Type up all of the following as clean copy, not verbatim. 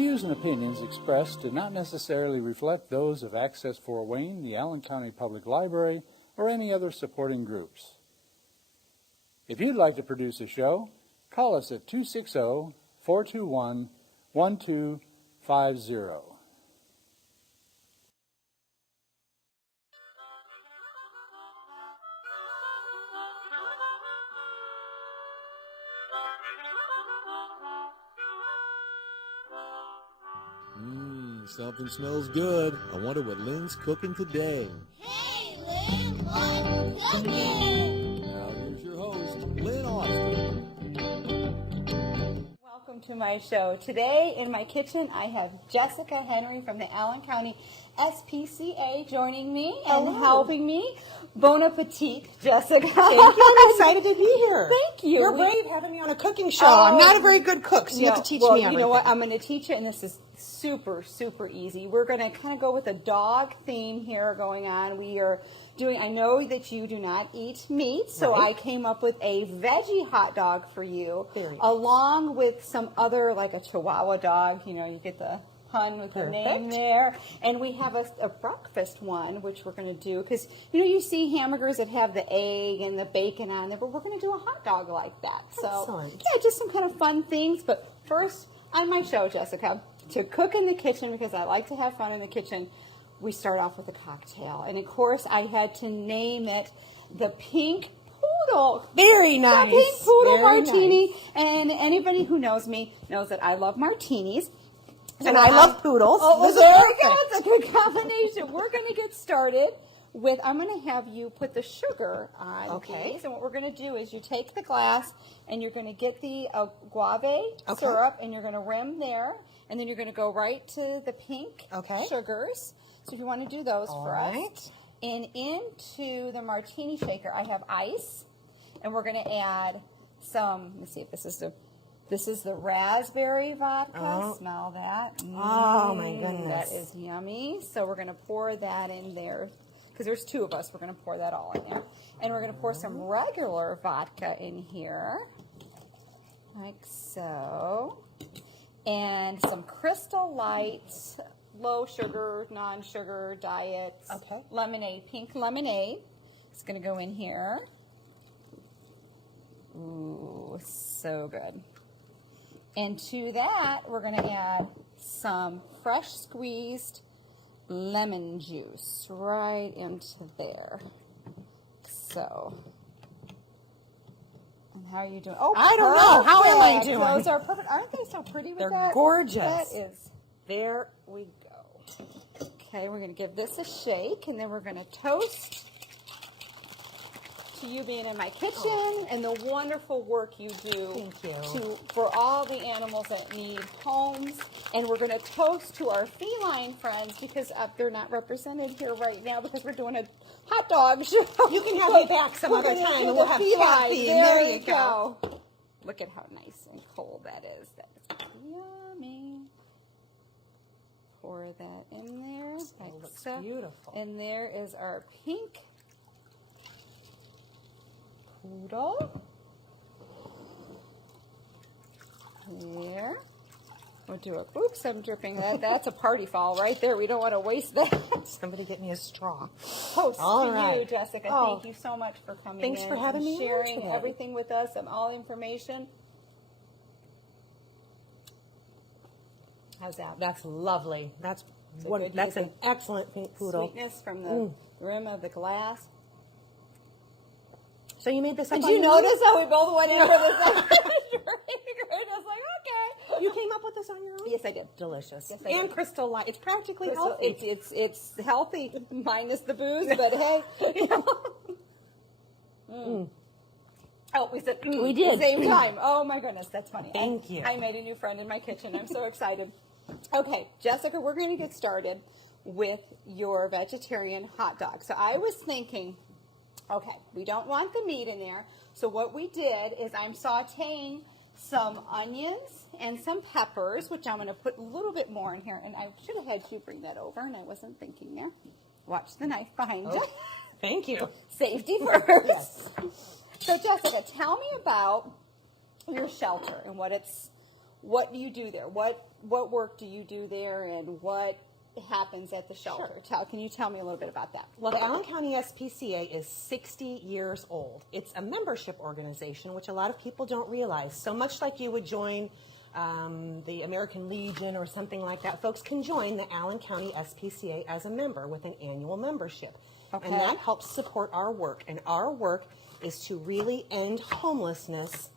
views and opinions expressed do not necessarily reflect those of Access Fort Wayne, the Allen County Public Library, or any other supporting groups. If you'd like to produce a show, call us at 260-421-1250. Something smells good. I wonder what Lynn's cooking today. Hey, Lynn, what's cooking? Now here's your host, Lynn Austin. Welcome to my show. Today in my kitchen I have Jessica Henry from the Allen County SPCA joining me and helping me. Bon appetit, Jessica. Thank you. I'm excited to be here. Thank you. You're brave having me on a cooking show. I'm not a very good cook, so you have to teach me everything. You know what? I'm going to teach you, and this is super, super easy. We're going to kind of go with a dog theme here going on. We are doing, I know that you do not eat meat, so I came up with a veggie hot dog for you, along with some other, like a Chihuahua dog. You know, you get the pun with the name there. And we have a breakfast one, which we're going to do, because, you know, you see hamburgers that have the egg and the bacon on there, but we're going to do a hot dog like that. So, yeah, just some kind of fun things. But first, on my show, Jessica, to cook in the kitchen, because I like to have fun in the kitchen, we start off with a cocktail. And, of course, I had to name it the Pink Poodle. Very nice. The Pink Poodle Martini. Nice. And anybody who knows me knows that I love martinis. And I love poodles. Oh, there we go. It's a good combination. We're going to get started with, I'm going to have you put the sugar on these. And what we're going to do is you take the glass and you're going to get the guave syrup and you're going to rim there. And then you're going to go right to the pink sugars. So if you want to do those for us. And into the martini shaker, I have ice. And we're going to add some, let's see if this is the raspberry vodka. Smell that. Oh, my goodness. That is yummy. So we're going to pour that in there. Because there's two of us. We're going to pour that all in there. And we're going to pour some regular vodka in here. Like so. And some Crystal Light, low sugar, non-sugar, diet lemonade, pink lemonade. It's going to go in here. Ooh, so good. And to that, we're going to add some fresh squeezed lemon juice right into there. So, and how are you doing? Oh, I don't know. How am I doing? Those are perfect. Aren't they so pretty with that? They're gorgeous. That is, there we go. Okay, we're going to give this a shake, and then we're going to toast to you being in my kitchen and the wonderful work you do for all the animals that need homes. And we're going to toast to our feline friends because they're not represented here right now because we're doing a hot dog show. You can have me back some other time and we'll have caffeine. There you go. Look at how nice and cold that is. That is yummy. Pour that in there. It looks beautiful. And there is our pink poodle. There. We'll do it. Oops, I'm dripping. That's a party foul right there. We don't want to waste that. Somebody get me a straw. Toast to you, Jessica. Thank you so much for coming Thanks for having me sharing everything with us and all information. How's that? That's lovely. That's an excellent pink poodle. Sweetness from the rim of the glass. So you made this up Did you notice how we both went in for this? I was like, okay. You came up with this on your own? Yes, I did. Delicious. Yes, and Crystal Light. It's practically healthy. It's healthy, minus the booze, but hey. Oh, we said we did. At the same time. Oh, my goodness. That's funny. Thank you. I made a new friend in my kitchen. I'm so excited. Okay, Jessica, we're going to get started with your vegetarian hot dog. So I was thinking, okay, we don't want the meat in there. So what we did is I'm sauteing some onions and some peppers, which I'm going to put a little bit more in here. And I should have had you bring that over, and I wasn't thinking there. Watch the knife behind you. Thank you. Safety first. Yes. So Jessica, tell me about your shelter and what it's what do you do there? What work do you do there, and what happens at the shelter? Can you tell me a little bit about that? Well, the Allen County SPCA is 60 years old. It's a membership organization, which a lot of people don't realize. So much like you would join the American Legion or something like that, folks can join the Allen County SPCA as a member with an annual membership. Okay. And that helps support our work. And our work is to really end homelessness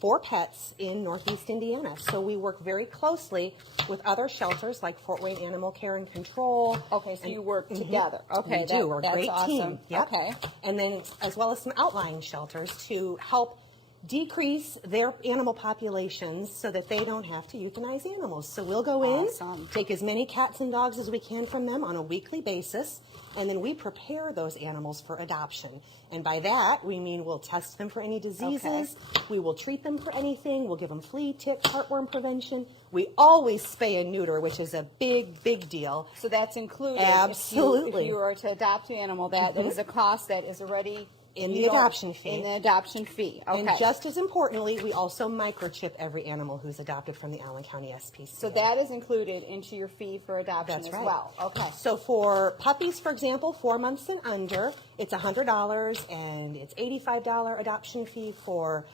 for pets in Northeast Indiana. So we work very closely with other shelters like Fort Wayne Animal Care and Control. Okay, so you work together. Okay, we do. We're a that's great awesome. team. Yep. Okay. And then as well as some outlying shelters to help decrease their animal populations so that they don't have to euthanize animals. So we'll go Awesome. in, take as many cats and dogs as we can from them on a weekly basis, and then we prepare those animals for adoption. And by that, we mean we'll test them for any diseases, we will treat them for anything, we'll give them flea, tick, heartworm prevention. We always spay and neuter, which is a big, big deal. So that's included. Absolutely. If you are to adopt an animal, that is a cost that is already In the adoption fee. In the adoption fee. Okay. And just as importantly, we also microchip every animal who's adopted from the Allen County SPCA. So that is included into your fee for adoption That's as right. well. Okay. So for puppies, for example, 4 months and under, it's $100, and it's $85 adoption fee for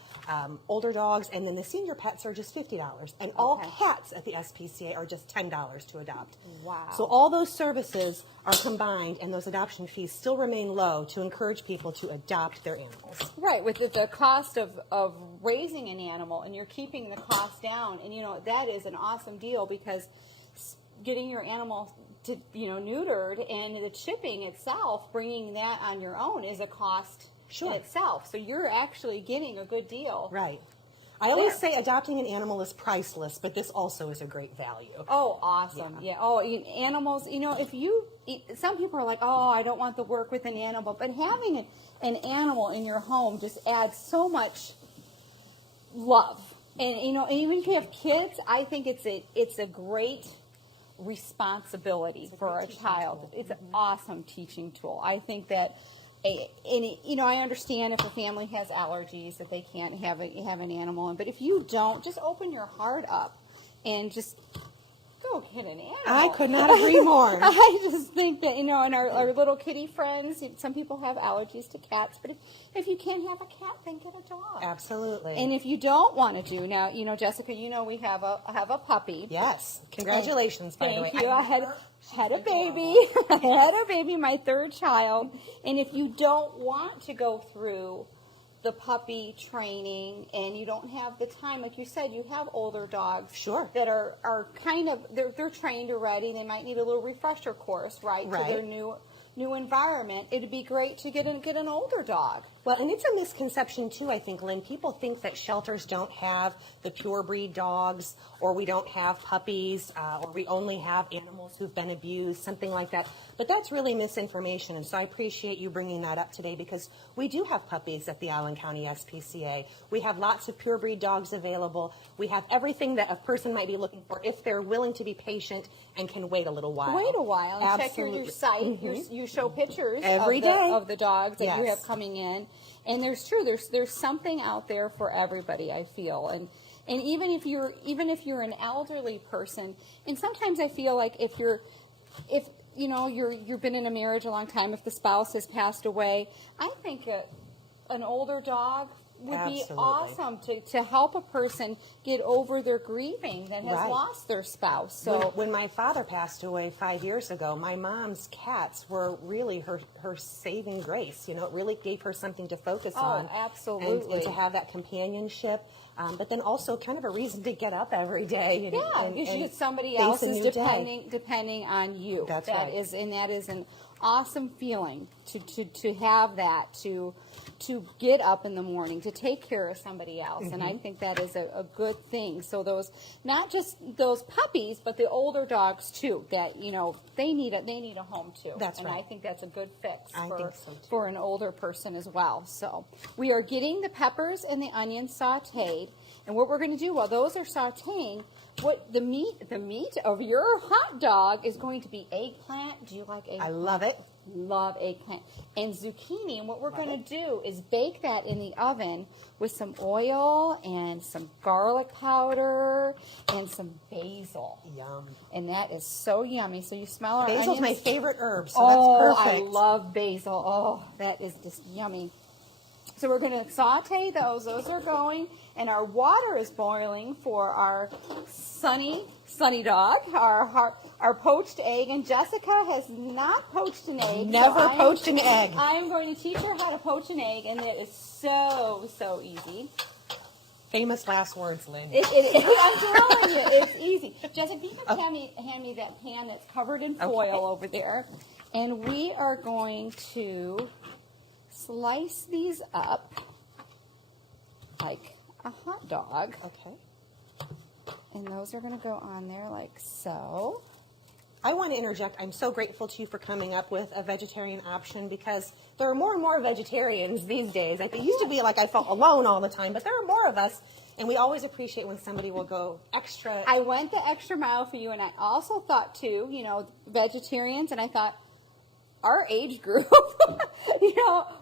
older dogs, and then the senior pets are just $50. And all cats at the SPCA are just $10 to adopt. Wow. So all those services are combined, and those adoption fees still remain low to encourage people to adopt their animals. Right, with the cost of raising an animal, and you're keeping the cost down, and that is an awesome deal, because getting your animal to neutered and the chipping itself, bringing that on your own is a cost in itself. So you're actually getting a good deal. Right. I always say adopting an animal is priceless, but this also is a great value. Oh, awesome. Yeah. Oh, animals, some people are like, oh, I don't want to work with an animal, but having an animal in your home just adds so much love. And, and even if you have kids, I think it's a great responsibility for a child. It's an awesome teaching tool. I think that I understand if a family has allergies that they can't have an animal, but if you don't, just open your heart up and just go get an animal. I could not agree more. I just think that, and our little kitty friends, some people have allergies to cats, but if you can't have a cat, then get a dog. Absolutely. And if you don't want to do, now, Jessica, we have a puppy. Yes. Congratulations, by the way. Thank you. I had a baby. I had a baby, my third child. And if you don't want to go through the puppy training and you don't have the time, like you said, you have older dogs that are kind of, they're trained already. They might need a little refresher course, right. To their new environment. It'd be great to get an older dog. Well, and it's a misconception too, I think, Lynn. People think that shelters don't have the pure breed dogs, or we don't have puppies, or we only have animals who've been abused, something like that. But that's really misinformation, and so I appreciate you bringing that up today, because we do have puppies at the Allen County SPCA. We have lots of pure breed dogs available. We have everything that a person might be looking for if they're willing to be patient and can wait a little while. Wait a while and Absolutely. check your site. You show pictures every day of the dogs that you have coming in. And there's something out there for everybody, I feel. And even if you're an elderly person, and sometimes I feel like if you've been in a marriage a long time, if the spouse has passed away, I think an older dog would be awesome to help a person get over their grieving that has lost their spouse. So when my father passed away 5 years ago, my mom's cats were really her saving grace. It really gave her something to focus on. Absolutely. And to have that companionship. But then also kind of a reason to get up every day. And somebody else is depending on you. That is an awesome feeling to have that, to get up in the morning, to take care of somebody else. And I think that is a good thing. So those, not just those puppies, but the older dogs too, that, they need a home too. That's and right. I think that's a good fix I think so too. for an older person as well. So we are getting the peppers and the onions sauteed. And what we're going to do while those are sauteing, the meat of your hot dog is going to be eggplant. Do you like eggplant? I love it. love eggplant. And zucchini, and what we're going to do is bake that in the oven with some oil and some garlic powder and some basil. Yum. And that is so yummy. So you smell our Basil's my onions? favorite herb, so Oh, that's perfect. I love basil. Oh, that is just yummy. So we're going to saute those. Those are going, and our water is boiling for our sunny dog, our poached egg. And Jessica has not poached an egg. Never poached an egg. I am going to teach her how to poach an egg, and it is so easy. Famous last words, Lynn. I'm telling you, it's easy. Jessica, you can hand me that pan that's covered in foil over there, and we are going to slice these up like a hot dog. Okay. And those are going to go on there like so. I want to interject. I'm so grateful to you for coming up with a vegetarian option because there are more and more vegetarians these days. Like, it used to be like I felt alone all the time, but there are more of us, and we always appreciate when somebody will go extra. I went the extra mile for you, and I also thought too, vegetarians, and I thought, our age group,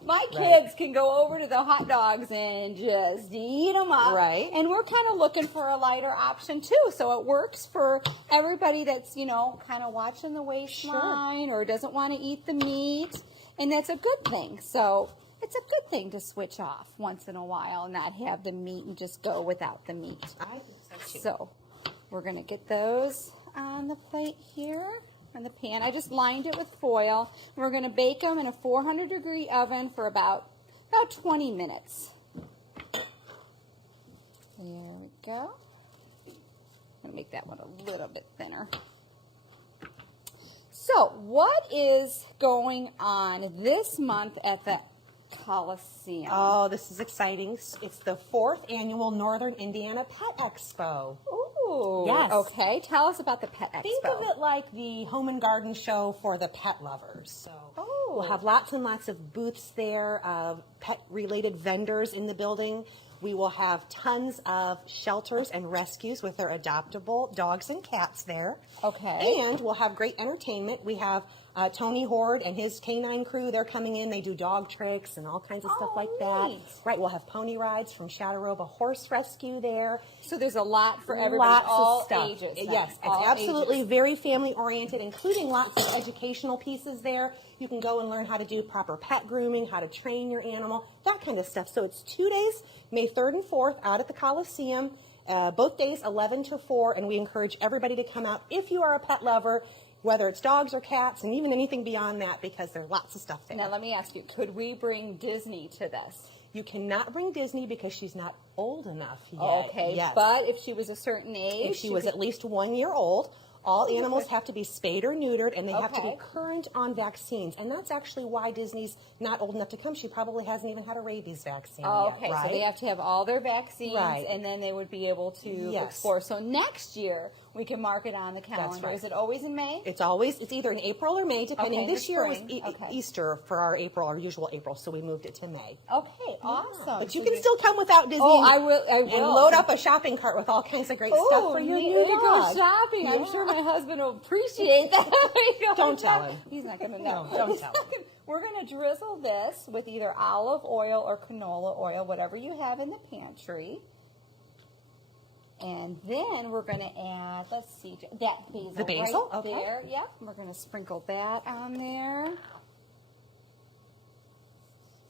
my kids can go over to the hot dogs and just eat them up. Right. And we're kind of looking for a lighter option too. So it works for everybody that's, kind of watching the waistline or doesn't want to eat the meat. And that's a good thing. So it's a good thing to switch off once in a while and not have the meat and just go without the meat. I think so too. So we're going to get those on the plate here. In the pan. I just lined it with foil. We're going to bake them in a 400-degree oven for about 20 minutes. There we go. I'm going to make that one a little bit thinner. So, what is going on this month at the Coliseum? Oh, this is exciting. It's the 4th annual Northern Indiana Pet Expo. Ooh. Yes. Okay. Tell us about the Pet Expo. Think of it like the home and garden show for the pet lovers. So we'll have lots and lots of booths there of pet-related vendors in the building. We will have tons of shelters and rescues with their adoptable dogs and cats there. Okay. And we'll have great entertainment. We have Tony Horde and his canine crew. They're coming in. They do dog tricks and all kinds of stuff like that. Neat. Right. We'll have pony rides from Shadowroba Horse Rescue there. So there's a lot for everybody, Lots all of stuff. ages. then. Yes, it's All absolutely ages. very family oriented, including lots of educational pieces there. You can go and learn how to do proper pet grooming, how to train your animal, that kind of stuff. So it's 2 days, May 3rd and 4th, out at the Coliseum. Both days, 11 to 4, and we encourage everybody to come out if you are a pet lover, whether it's dogs or cats, and even anything beyond that, because there's lots of stuff there. Now let me ask you, could we bring Disney to this? You cannot bring Disney because she's not old enough yet. Okay, Yes. but if she was a certain age, If she was at least 1 year old, all animals have to be spayed or neutered, and they have to be Okay. current on vaccines. And that's actually why Disney's not old enough to come. She probably hasn't even had a rabies vaccine okay, yet, right? so they have to have all their vaccines, Right. and then they would be able to Yes. explore. So next year we can mark it on the calendar. right. Is it always in May? It's either in April or May, depending. Okay, This the year was spring. Okay. Easter for our usual April, so we moved it to May. Okay, awesome. But you So can still come without Disney. Oh, I will. And load up a shopping cart with all kinds of great stuff for your neat. new We could go dog. shopping. I'm Yeah. sure my husband will appreciate that. We go Don't tell shopping. him. He's not going to know. No, don't tell him. We're going to drizzle this with either olive oil or canola oil, whatever you have in the pantry. And then we're going to add, let's see, that basil. The basil? Right Okay. there. Yep. We're going to sprinkle that on there.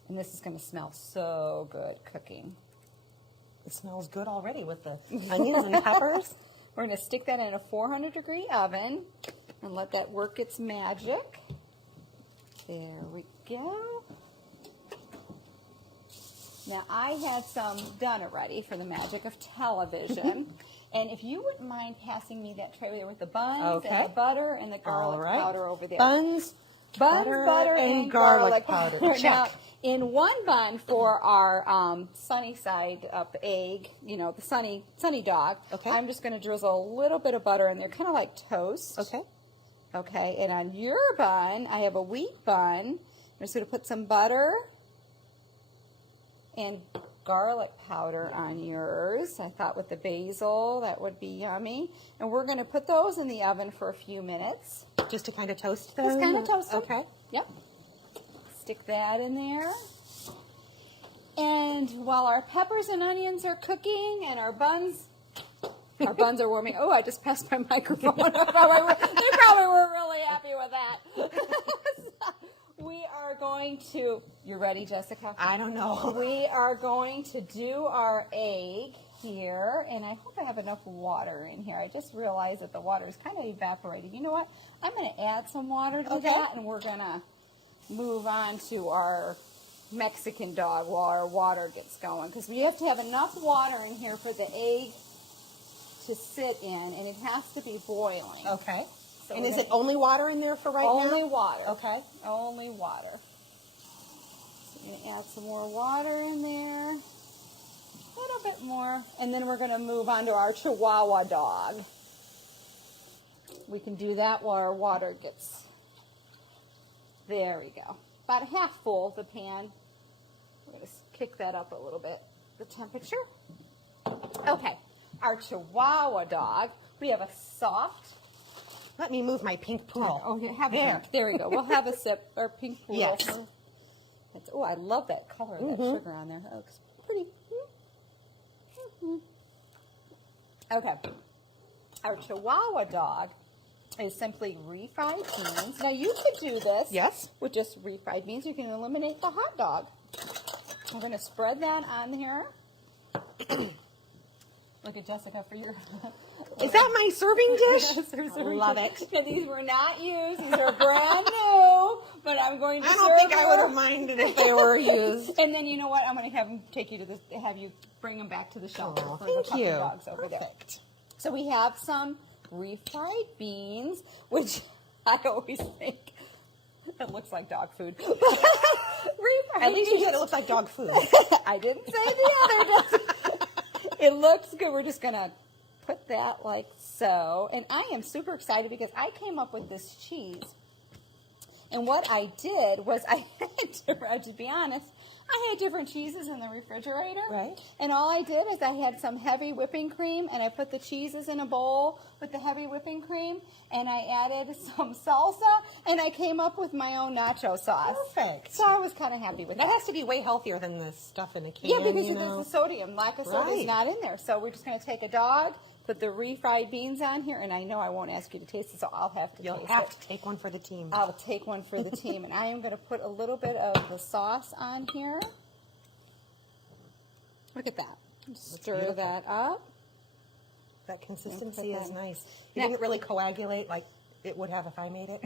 And this is going to smell so good cooking. It smells good already with the onions and peppers. We're going to stick that in a 400-degree oven and let that work its magic. There we go. Now, I had some done already for the magic of television. And if you wouldn't mind passing me that tray there with the buns Okay. and the butter and the garlic All right. powder over there. Buns, Butter, and garlic powder. Now, Check. in one bun for our sunny side up egg, the sunny dog, Okay. I'm just going to drizzle a little bit of butter in there, kind of like toast. Okay. Okay, and on your bun, I have a wheat bun. I'm just going to put some butter and garlic powder on yours. I thought with the basil, that would be yummy. And we're going to put those in the oven for a few minutes. Just to kind of toast them? Just kind of toast them. Okay. Yep. stick that in there. And while our peppers and onions are cooking and our buns are warming. Oh, I just passed my microphone. They probably were really happy with that. We are going to, you ready, Jessica? I don't know. We are going to do our egg here, and I hope I have enough water in here. I just realized that the water is kind of evaporated. You know what? I'm going to add some water to that, and we're going to move on to our Mexican dog while our water gets going, because we have to have enough water in here for the egg to sit in, and it has to be boiling. Okay. So And is it only water in there for right now? Only water. Okay. Only water. So I'm going to add some more water in there. A little bit more. And then we're going to move on to our Chihuahua dog. We can do that while our water gets... There we go. About half full, the pan. We're going to kick that up a little bit, the temperature. Okay. Our Chihuahua dog. We have a soft... Let me move my pink poodle. Oh, yeah, have There. a sip. There we go. We'll have a sip. Our pink poodle. Yes. Oh, I love that color of that sugar on there. That looks pretty. Okay. Our Chihuahua dog is simply refried beans. Now, you could do this Yes. with just refried beans. You can eliminate the hot dog. We're going to spread that on here. Look at Jessica for your... Is that my serving dish? Yes, they're serving Love dish. it. Now, these were not used. These are brand new, but I'm going to I serve don't think I would you. have minded if they were used. And then you know what? I'm going to have them have you bring them back to the shelter Oh, for thank the puppy you. dogs over there. Perfect. So we have some refried beans, which I always think it looks like dog food. Refried At least you beans. said it looks like dog food. I didn't say the other. It looks good. We're just going to put that like so. And I am super excited because I came up with this cheese. And what I did was to be honest, I had different cheeses in the refrigerator. Right. And all I did is I had some heavy whipping cream, and I put the cheeses in a bowl with the heavy whipping cream, and I added some salsa, and I came up with my own nacho sauce. Perfect. So I was kind of happy with that. That has to be way healthier than the stuff in a can. Yeah, because you there's know? the sodium. Lack of sodium is Right. not in there. So we're just going to take a dog, put the refried beans on here, and I know I won't ask you to taste it, so I'll have to You'll taste have it. to take one for the team. I'll take one for the team, and I am going to put a little bit of the sauce on here. Look at that. Stir beautiful. that up. That consistency Put is that- nice. It Now- didn't really coagulate like it would have if I made it.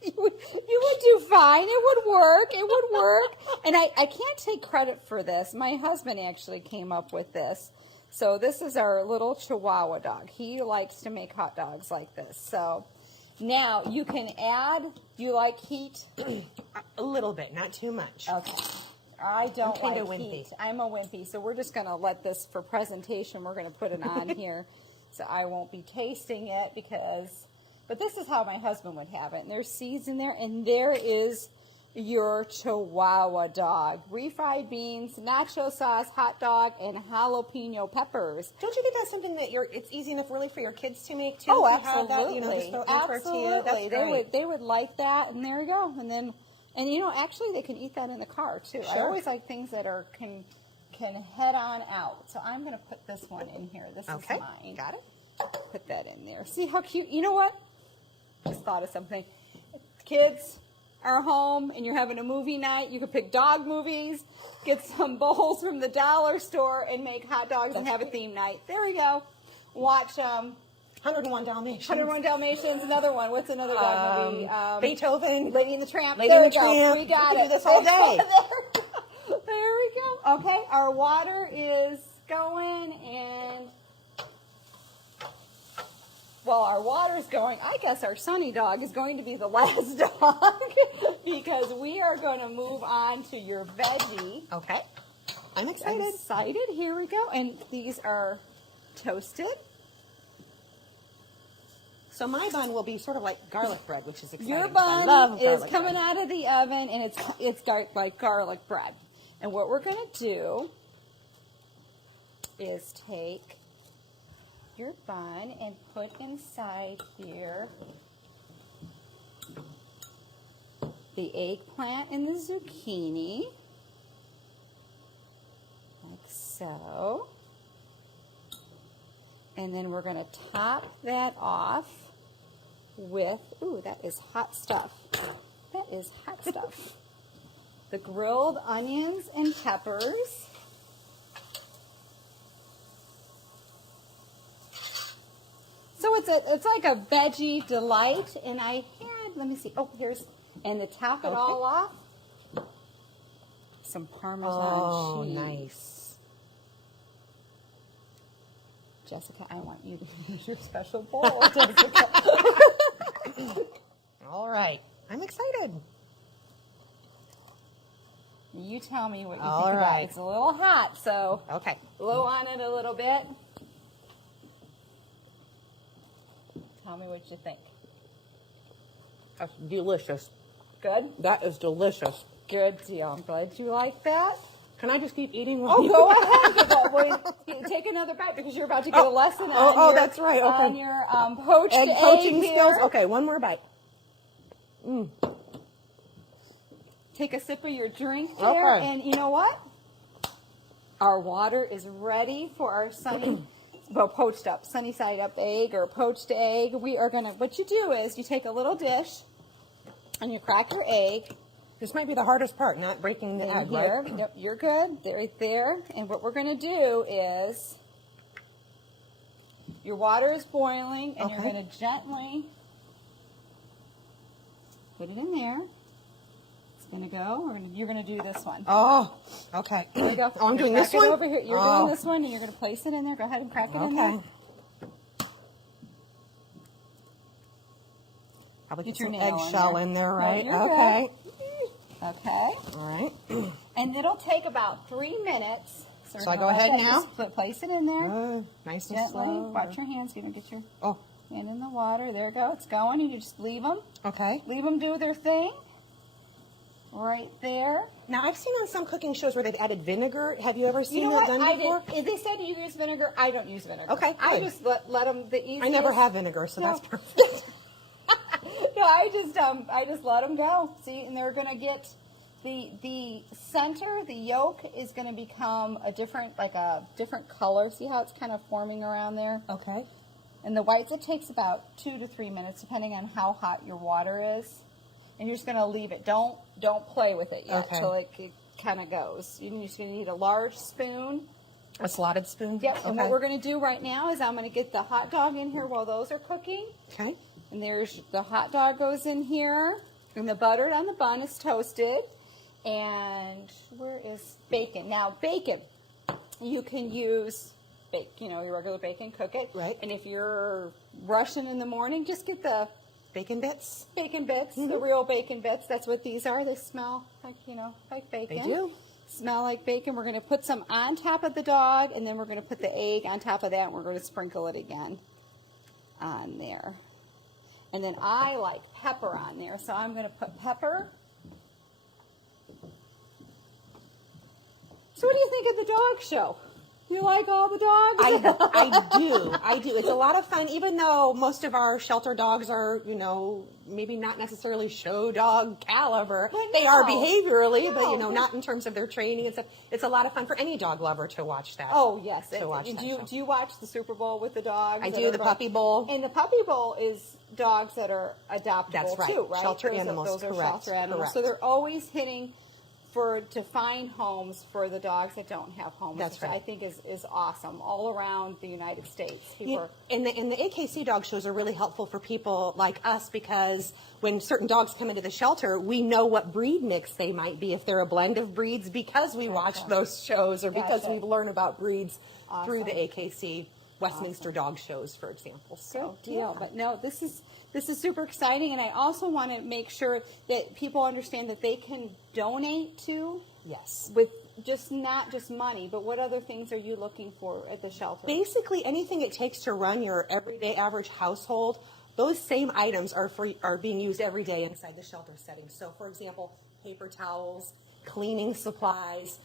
You would do fine. It would work. It would work. And I can't take credit for this. My husband actually came up with this. So this is our little Chihuahua dog. He likes to make hot dogs like this. So now you can add, do you like heat? A little bit, not too much. Okay. I don't I'm kinda like wimpy. heat. I'm a wimpy. So we're just going to let this, for presentation, we're going to put it on here. So I won't be tasting it but this is how my husband would have it. And there's seeds in there, and there is your Chihuahua dog. Refried beans, nacho sauce, hot dog, and jalapeno peppers. Don't you think that's something that it's easy enough really for your kids to make too? Oh, To have absolutely. that, just throw it in tortilla. Absolutely. That's great. They would like that, and there you go. And actually they can eat that in the car too. I Sure. always like things that can head on out. So I'm going to put this one in here. This Okay, is mine. got it. Put that in there. See how cute? You know what? Just thought of something. Kids are home and you're having a movie night. You could pick dog movies, get some bowls from the dollar store, and make hot dogs and have a theme night. There we go. Watch 101 Dalmatians. 101 Dalmatians. Another one. What's another dog movie? Beethoven. Lady and the Tramp. Lady There and we the go. Tramp. We got We it. could do this all day. There we go. Okay, our water is going, and while our water's going, I guess our Sunny dog is going to be the last dog because we are going to move on to your veggie. Okay. I'm I'm excited. excited. Here we go. And these are toasted. So my bun will be sort of like garlic bread, which is exciting. Your 'cause I bun love is garlic coming bread. out of the oven, and it's like garlic bread. And what we're going to do is take your bun and put inside here the eggplant and the zucchini, like so. And then we're going to top that off with, ooh, that is hot stuff. That is hot stuff. The grilled onions and peppers. So it's like a veggie delight, and I had, let me see, oh, here's, and to top it all off, some Parmesan cheese. Nice. Jessica, I want you to use your special bowl, Jessica. All right. I'm excited. You tell me what you All think about right. it. It's a little hot, so Okay. blow on it a little bit. Tell me what you think. That's delicious. Good? That is delicious. Good deal. I'm glad you like that. Can I just keep eating? Oh, go ahead. Take another bite because you're about to get a lesson on your, that's right. Okay. on your poached Egg egg poaching here. skills. Okay, one more bite. Take a sip of your drink there, Okay. and you know what? Our water is ready for our poached up, sunny side up egg or poached egg. We are gonna. What you do is you take a little dish, and you crack your egg. This might be the hardest part, not breaking the in egg, here. right? Yep, you're good. They're right there. And what we're gonna do is, your water is boiling, and you're Okay. gonna gently put it in there. It's gonna go. You're gonna do this one. Oh, okay. There you go. Oh, I'm doing Crack this it one? over here. You're Oh. doing this one, and you're gonna place it in there. Go ahead and crack it in there. Okay. Probably Get put your some nail in eggshell there. in there, No, right? you're good. Okay. Okay. All right. And it'll take about 3 minutes. So So I we're go gonna ahead let now? that just place it in there. Oh, nice and Gently. slow. Watch your hands. You don't get your Oh, hand in the water. There you go. It's going. You just leave them. okay. Leave them do their thing. Right there. Now, I've seen on some cooking shows where they've added vinegar. Have you ever You seen know that what? done before? If they said you use vinegar, I don't use vinegar. Okay, I good. just let them the easiest. I never have vinegar, so No. that's perfect. No, I just let them go. See, and they're gonna get the center, the yolk is gonna become a different color. See how it's kind of forming around there? Okay. And the whites, it takes about 2 to 3 minutes, depending on how hot your water is. And you're just gonna leave it. Don't play with it yet Okay. till it kind of goes. You're just gonna need a large spoon. A slotted spoon? Yep. And what Okay. we're gonna do right now is I'm gonna get the hot dog in here while those are cooking. Okay. And there's the hot dog goes in here, and the butter on the bun is toasted. And where is bacon? Now bacon, you can use your regular bacon, cook it. Right. And if you're rushing in the morning, just get the Bacon bits? bacon bits, the real bacon bits. That's what these are. They smell like bacon. They do. Smell like bacon. We're going to put some on top of the dog, and then we're going to put the egg on top of that, and we're going to sprinkle it again on there. And then I like pepper on there, so I'm going to put pepper. So what do you think of the dog show? You like all the dogs? I do. It's a lot of fun, even though most of our shelter dogs are, maybe not necessarily show dog caliber. But They are no. behaviorally, but, No. not in terms of their training and stuff. It's a lot of fun for any dog lover to watch that. Oh, yes. To watch that show. Do you watch the Super Bowl with the dogs? I that do, are the both- Puppy Bowl. And the Puppy Bowl is dogs that are adoptable That's right. too, right? Shelter Those animals, Those are correct, shelter animals. correct. So they're always hitting to find homes for the dogs that don't have homes. That's which right. I think is awesome all around the United States. People are, And the AKC dog shows are really helpful for people like us because when certain dogs come into the shelter, we know what breed mix they might be if they're a blend of breeds because we watch those shows or because Gotcha. we've learned about breeds through the Awesome. AKC Westminster dog shows, for example. So, Good deal. But no, this is super exciting, and I also want to make sure that people understand that they can donate to yes. with not just money, but what other things are you looking for at the shelter? Basically, anything it takes to run your everyday average household, those same items are being used every day inside the shelter setting. So, for example, paper towels, cleaning supplies,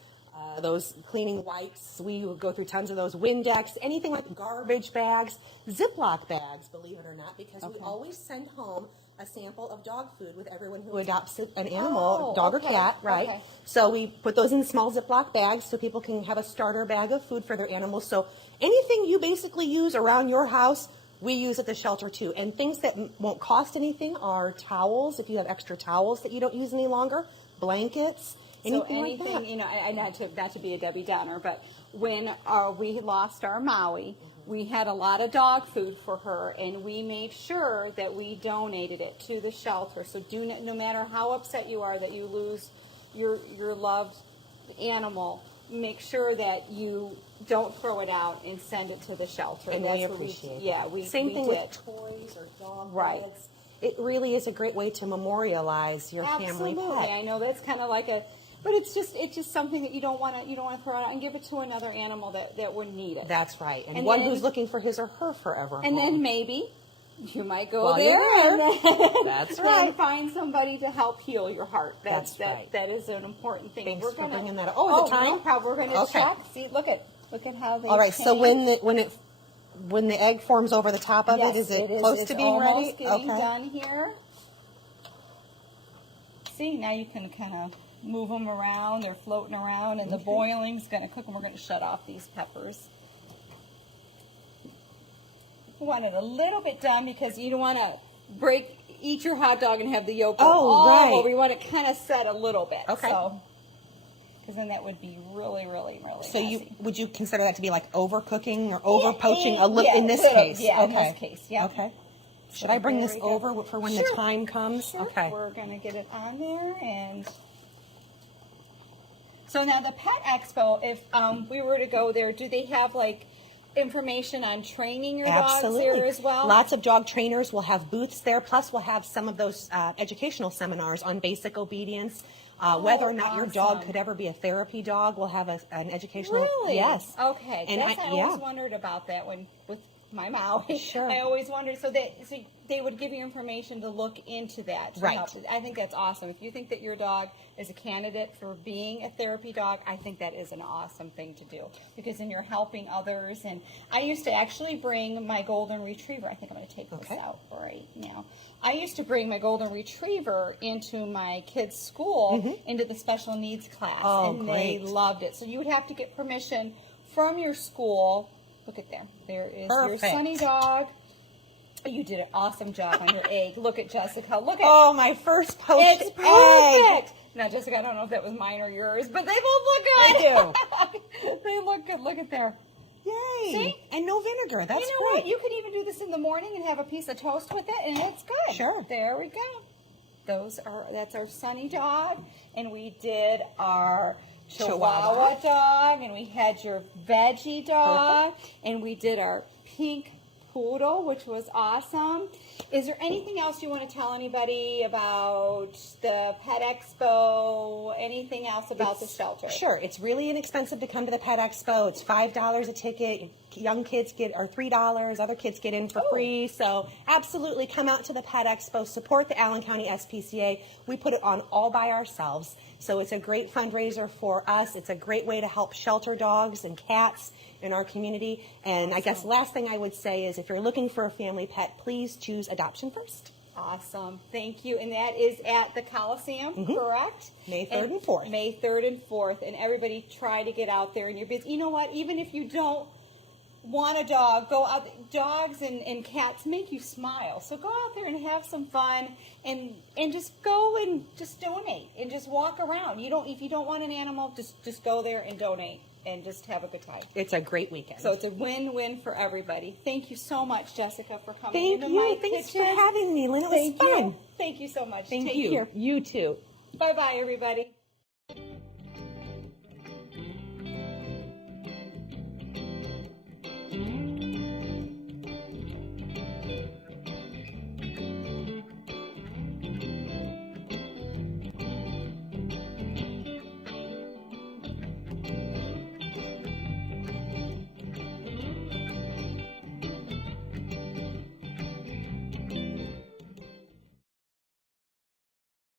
those cleaning wipes. We go through tons of those. Windex, anything like garbage bags, Ziploc bags, believe it or not, because we always send home a sample of dog food with everyone who adopts an animal, Oh, dog okay, or cat, right? okay. So we put those in small Ziploc bags so people can have a starter bag of food for their animals. So anything you basically use around your house, we use at the shelter too. And things that won't cost anything are towels, if you have extra towels that you don't use any longer, blankets, anything like that. You know, I not to be a Debbie Downer, but when we lost our Maui, we had a lot of dog food for her, and we made sure that we donated it to the shelter. So no matter how upset you are that you lose your loved animal, make sure that you don't throw it out and send it to the shelter. And that's we what appreciate it. Yeah, we Same we thing did. with toys or dog Right. beds. It really is a great way to memorialize your family Absolutely. pet. I know that's kind of like but it's just something that you don't want to throw out and give it to another animal that would need it. That's right. And, And one then- who's looking for his or her forever And home. then maybe you might go While there you're and there. then, That's then right. find somebody to help heal your heart. That's right. That is an important thing. Thanks We're for gonna, bringing that up. Oh, is it time? No problem. We're going to Okay. check. See, look at how they. All right. So when the egg forms over the top of it, is it close it's to being ready? almost getting done here. See, now you can kind of move them around. They're floating around, and the boiling's going to cook them. We're going to shut off these peppers. We want it a little bit done because you don't want to eat your hot dog and have the yolk go all right. over. We want it kind of set a little bit. Okay. Because then that would be really, really, really So messy. would you consider that to be like overcooking or over poaching a little Yeah, in this little, case? yeah, in okay. this case, yeah. Okay. Should I bring There this we go. over for when the Sure. time comes? Sure. Okay. We're going to get it on there. And so now the Pet Expo, if we were to go there, do they have like information on training your Absolutely. dogs there as well? Lots of dog trainers will have booths there. Plus, we'll have some of those educational seminars on basic obedience. Whether or not your dog awesome. could ever be a therapy dog, we'll have an educational. Really? Yes. Okay. And I always wondered about that with my Maui. Sure. I always wondered. So they would give you information to look into that. Right. I think that's awesome. If you think that your dog is a candidate for being a therapy dog, I think that is an awesome thing to do because then you're helping others. And I used to actually bring my golden retriever. I think I'm going to take this out right now. I used to bring my golden retriever into my kids' school, into the special needs class, and great. they loved it. So you would have to get permission from your school. Look at there. There is your sunny dog. You did an awesome job on your egg. Look at Jessica. Look at Oh, my first poached it's egg. perfect. Now, Jessica, I don't know if that was mine or yours, but they both look good. They do. They look good. Look at there. Yay. See? And no vinegar. That's You know great. what? You could even do this in the morning and have a piece of toast with it, and it's good. Sure. There we go. That's our sunny dog, and we did our Chihuahua dog, and we had your veggie dog, and we did our Pink Poodle, which was awesome. Is there anything else you want to tell anybody about the Pet Expo? Anything else about the shelter? Sure. It's really inexpensive to come to the Pet Expo. It's $5 a ticket. Young kids are $3. Other kids get in for free. So absolutely come out to the Pet Expo. Support the Allen County SPCA. We put it on all by ourselves. So it's a great fundraiser for us. It's a great way to help shelter dogs and cats in our community. And I guess last thing I would say is if you're looking for a family pet, please choose adoption first. Awesome. Thank you. And that is at the Coliseum, correct? May 3rd and 4th. May 3rd and 4th. And everybody try to get out there and you're busy. You know what? Even if you don't want a dog, go out. Dogs and cats make you smile. So go out there and have some fun and just go and just donate and just walk around. If you don't want an animal, just go there and donate and just have a good time. It's a great weekend. So it's a win-win for everybody. Thank you so much, Jessica, for coming into my Thanks kitchen. for having me, Lynn. It was fun. Thank you so much. Thank Take you. care. You too. Bye-bye, everybody.